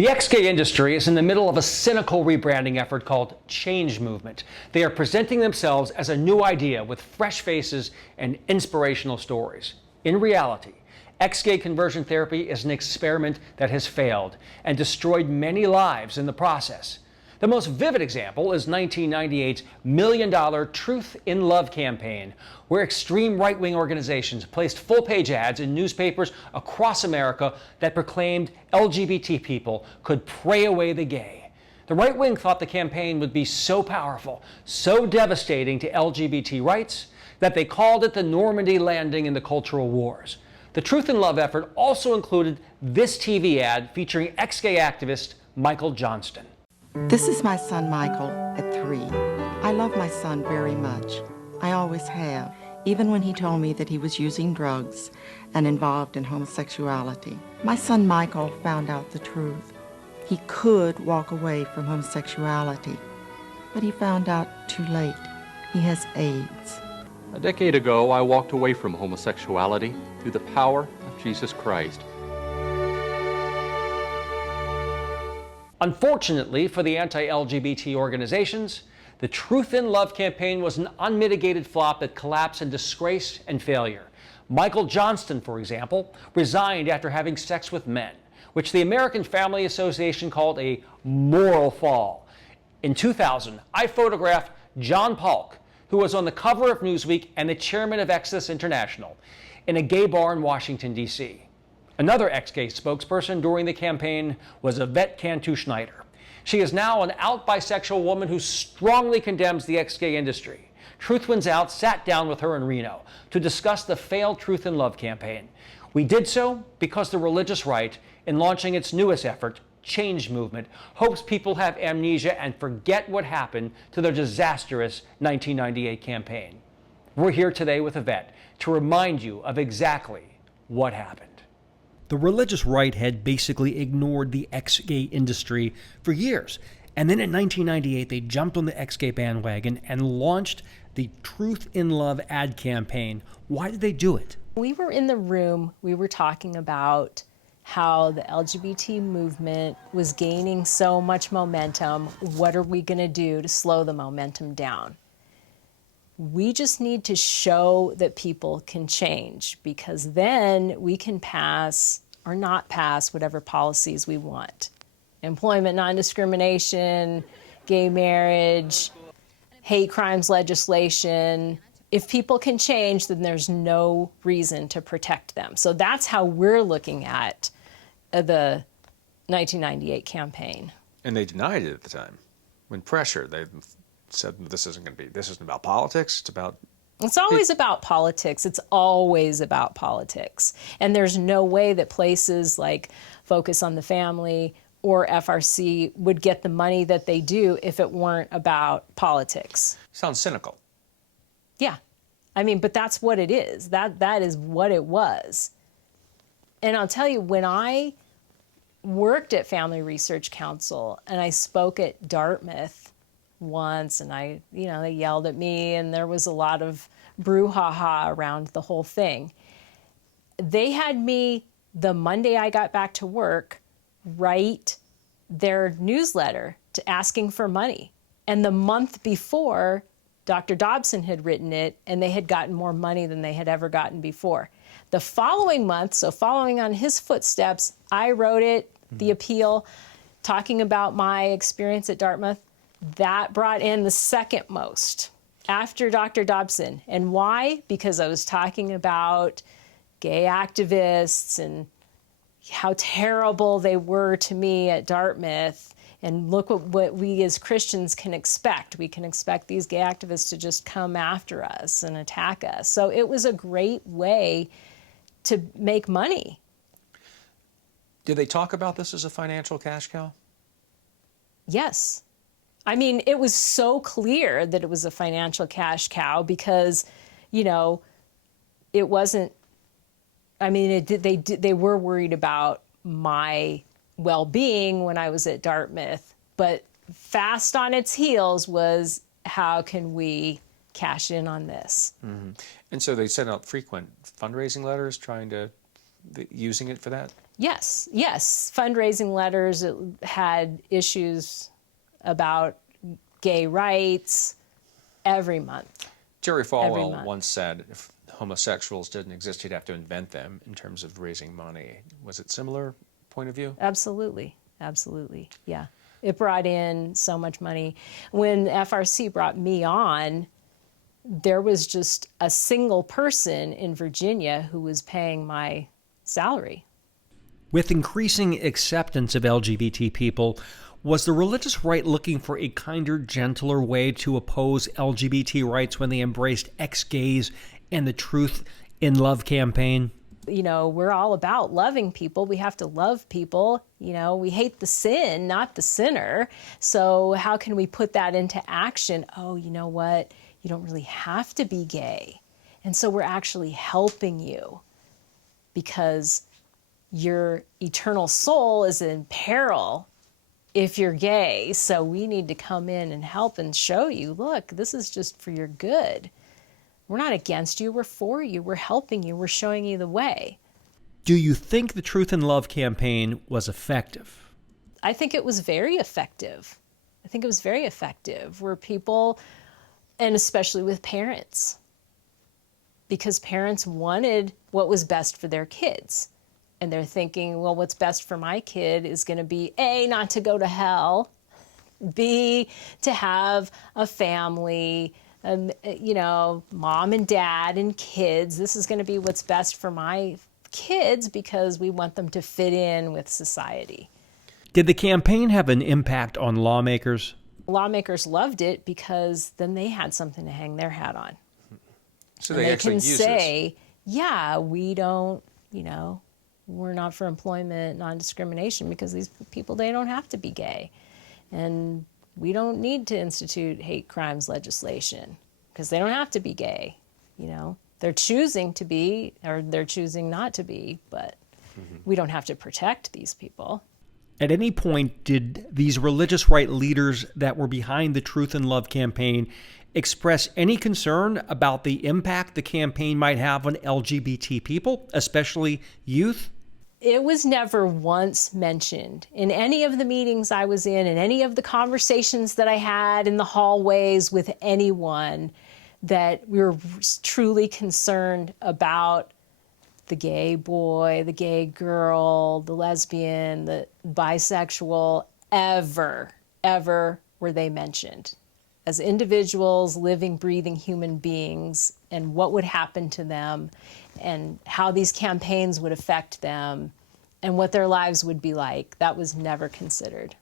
The ex-gay industry is in the middle of a cynical rebranding effort called Change Movement. They are presenting themselves as a new idea with fresh faces and inspirational stories. In reality, ex-gay conversion therapy is an experiment that has failed and destroyed many lives in the process. The most vivid example is 1998's million-dollar Truth in Love campaign, where extreme right-wing organizations placed full-page ads in newspapers across America that proclaimed LGBT people could pray away the gay. The right wing thought the campaign would be so powerful, so devastating to LGBT rights, that they called it the Normandy Landing in the cultural wars. The Truth in Love effort also included this TV ad featuring ex-gay activist Michael Johnston. This is my son Michael at 3. I love my son very much. I always have, even when he told me that he was using drugs and involved in homosexuality. My son Michael found out the truth. He could walk away from homosexuality, but he found out too late. He has AIDS. A decade ago, I walked away from homosexuality through the power of Jesus Christ. Unfortunately for the anti-LGBT organizations, the Truth in Love campaign was an unmitigated flop that collapsed in disgrace and failure. Michael Johnston, for example, resigned after having sex with men, which the American Family Association called a moral fall. In 2000, I photographed John Polk, who was on the cover of Newsweek and the chairman of Access International, in a gay bar in Washington, D.C. Another ex-gay spokesperson during the campaign was Yvette Cantu Schneider. She is now an out bisexual woman who strongly condemns the ex-gay industry. Truth Wins Out sat down with her in Reno to discuss the failed Truth in Love campaign. We did so because the religious right, in launching its newest effort, Change Movement, hopes people have amnesia and forget what happened to their disastrous 1998 campaign. We're here today with Yvette to remind you of exactly what happened. The religious right had basically ignored the ex-gay industry for years. And then in 1998, they jumped on the ex-gay bandwagon and launched the Truth in Love ad campaign. Why did they do it? We were in the room, we were talking about how the LGBT movement was gaining so much momentum. What are we going to do to slow the momentum down? We just need to show that people can change, because then we can pass or not pass whatever policies we want. Employment non-discrimination, gay marriage, hate crimes legislation. If people can change, then there's no reason to protect them. So that's how we're looking at the 1998 campaign. And they denied it at the time. When pressured, they said this isn't about politics, it's always about politics. It's always about politics. And there's no way that places like Focus on the Family or FRC would get the money that they do if it weren't about politics. Sounds cynical. Yeah. I mean, but that's what it is. That is what it was. And I'll tell you, when I worked at Family Research Council and I spoke at Dartmouth once, and they yelled at me, and there was a lot of brouhaha around the whole thing. They had me, the Monday I got back to work, write their newsletter to asking for money. And the month before, Dr. Dobson had written it, and they had gotten more money than they had ever gotten before. The following month, so following on his footsteps, I wrote it, the appeal, talking about my experience at Dartmouth. That brought in the second most after Dr. Dobson. And why? Because I was talking about gay activists and how terrible they were to me at Dartmouth. And look what we as Christians can expect. We can expect these gay activists to just come after us and attack us. So it was a great way to make money. Did they talk about this as a financial cash cow? Yes. I mean, it was so clear that it was a financial cash cow because, it wasn't, they were worried about my well-being when I was at Dartmouth, but fast on its heels was, how can we cash in on this? Mm-hmm. And so they sent out frequent fundraising letters using it for that? Yes, yes. Fundraising letters had issues about gay rights every month. Jerry Every Falwell month. once said if homosexuals didn't exist, you'd have to invent them in terms of raising money. Was it similar point of view? Absolutely. Absolutely. Yeah. It brought in so much money. When FRC brought me on, there was just a single person in Virginia who was paying my salary. With increasing acceptance of LGBT people, was the religious right looking for a kinder, gentler way to oppose LGBT rights when they embraced ex-gays and the Truth in Love campaign? You know, we're all about loving people. We have to love people. You know, we hate the sin, not the sinner. So how can we put that into action? Oh, you know what? You don't really have to be gay. And so we're actually helping you because your eternal soul is in peril if you're gay. So we need to come in and help and show you, look, this is just for your good. We're not against you. We're for you. We're helping you. We're showing you the way. Do you think the Truth in Love campaign was effective? I think it was very effective. I think it was very effective where people, and especially with parents, because parents wanted what was best for their kids. And they're thinking, well, what's best for my kid is going to be A, not to go to hell, B, to have a family, you know, mom and dad and kids. This is going to be what's best for my kids because we want them to fit in with society. Did the campaign have an impact on lawmakers? Lawmakers loved it because then they had something to hang their hat on. So And they actually can use say, yeah, we don't, you know, we're not for employment non-discrimination because these people, they don't have to be gay. And we don't need to institute hate crimes legislation because they don't have to be gay. You know, they're choosing to be or they're choosing not to be, but we don't have to protect these people. At any point, did these religious right leaders that were behind the Truth in Love campaign express any concern about the impact the campaign might have on LGBT people, especially youth? It was never once mentioned in any of the meetings I was in any of the conversations that I had in the hallways with anyone, that we were truly concerned about the gay boy, the gay girl, the lesbian, the bisexual. Ever were they mentioned as individuals, living, breathing human beings, and what would happen to them and how these campaigns would affect them and what their lives would be like. That was never considered.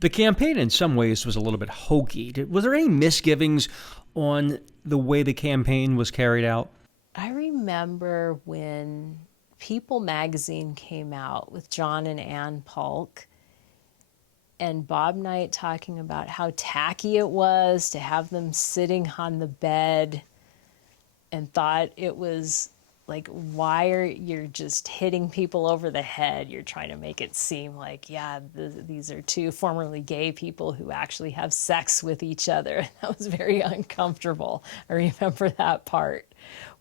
The campaign in some ways was a little bit hokey. Was there any misgivings on the way the campaign was carried out? I remember when People magazine came out with John and Ann Polk and Bob Knight talking about how tacky it was to have them sitting on the bed, and thought it was like, why are you just hitting people over the head? You're trying to make it seem like, yeah, these are two formerly gay people who actually have sex with each other. That was very uncomfortable. I remember that part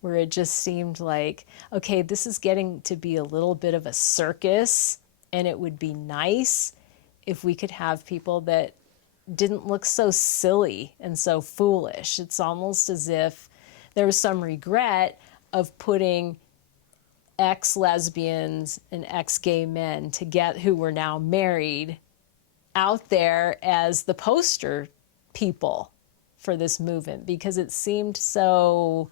where it just seemed like, okay, this is getting to be a little bit of a circus, and it would be nice if we could have people that didn't look so silly and so foolish. It's almost as if there was some regret of putting ex-lesbians and ex-gay men together who were now married out there as the poster people for this movement, because it seemed so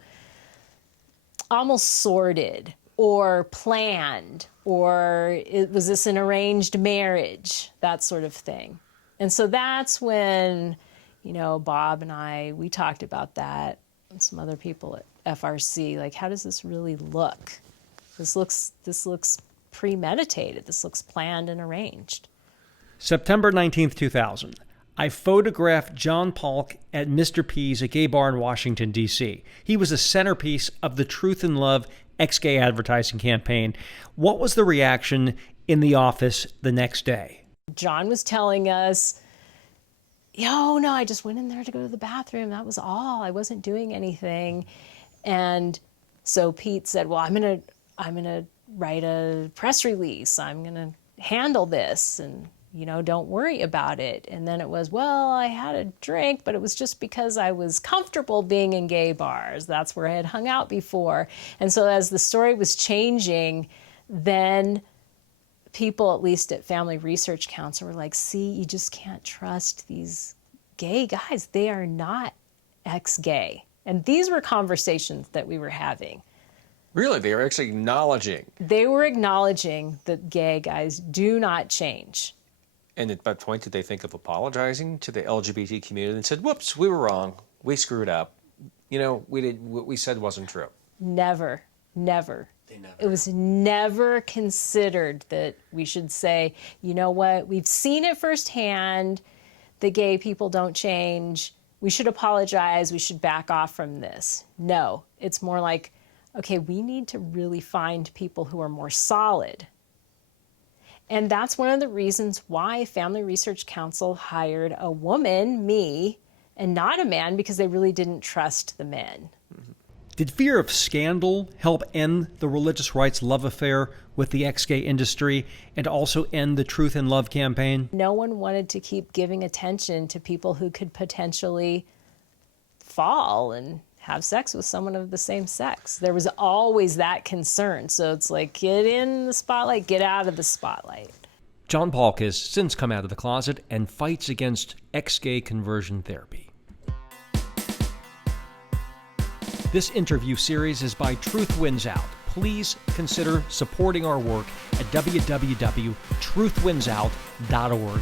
almost sordid or planned, or was this an arranged marriage, that sort of thing. And so that's when, you know, Bob and I, we talked about that, and some other people at FRC, like, how does this really look? This looks premeditated. This looks planned and arranged. September 19th, 2000. I photographed John Polk at Mr. P's, a gay bar in Washington, D.C. He was the centerpiece of the Truth in Love ex-gay advertising campaign. What was the reaction in the office the next day? John was telling us, no, I just went in there to go to the bathroom. That was all. I wasn't doing anything. And so Pete said, well, I'm gonna write a press release. I'm going to handle this and, don't worry about it. And then it was, well, I had a drink, but it was just because I was comfortable being in gay bars. That's where I had hung out before. And so as the story was changing, then people, at least at Family Research Council, were like, see, you just can't trust these gay guys. They are not ex-gay. And these were conversations that we were having. Really? They were actually acknowledging. They were acknowledging that gay guys do not change. And at what point did they think of apologizing to the LGBT community and said, whoops, we were wrong. We screwed up. What we said wasn't true. Never. It was never considered that we should say, you know what, we've seen it firsthand, that gay people don't change. We should apologize. We should back off from this. No, it's more like, okay, we need to really find people who are more solid. And that's one of the reasons why Family Research Council hired a woman, me, and not a man, because they really didn't trust the men. Did fear of scandal help end the religious rights love affair with the ex-gay industry and also end the Truth in Love campaign? No one wanted to keep giving attention to people who could potentially fall and have sex with someone of the same sex. There was always that concern. So it's like, get in the spotlight, get out of the spotlight. John Paulk has since come out of the closet and fights against ex-gay conversion therapy. This interview series is by Truth Wins Out. Please consider supporting our work at www.truthwinsout.org.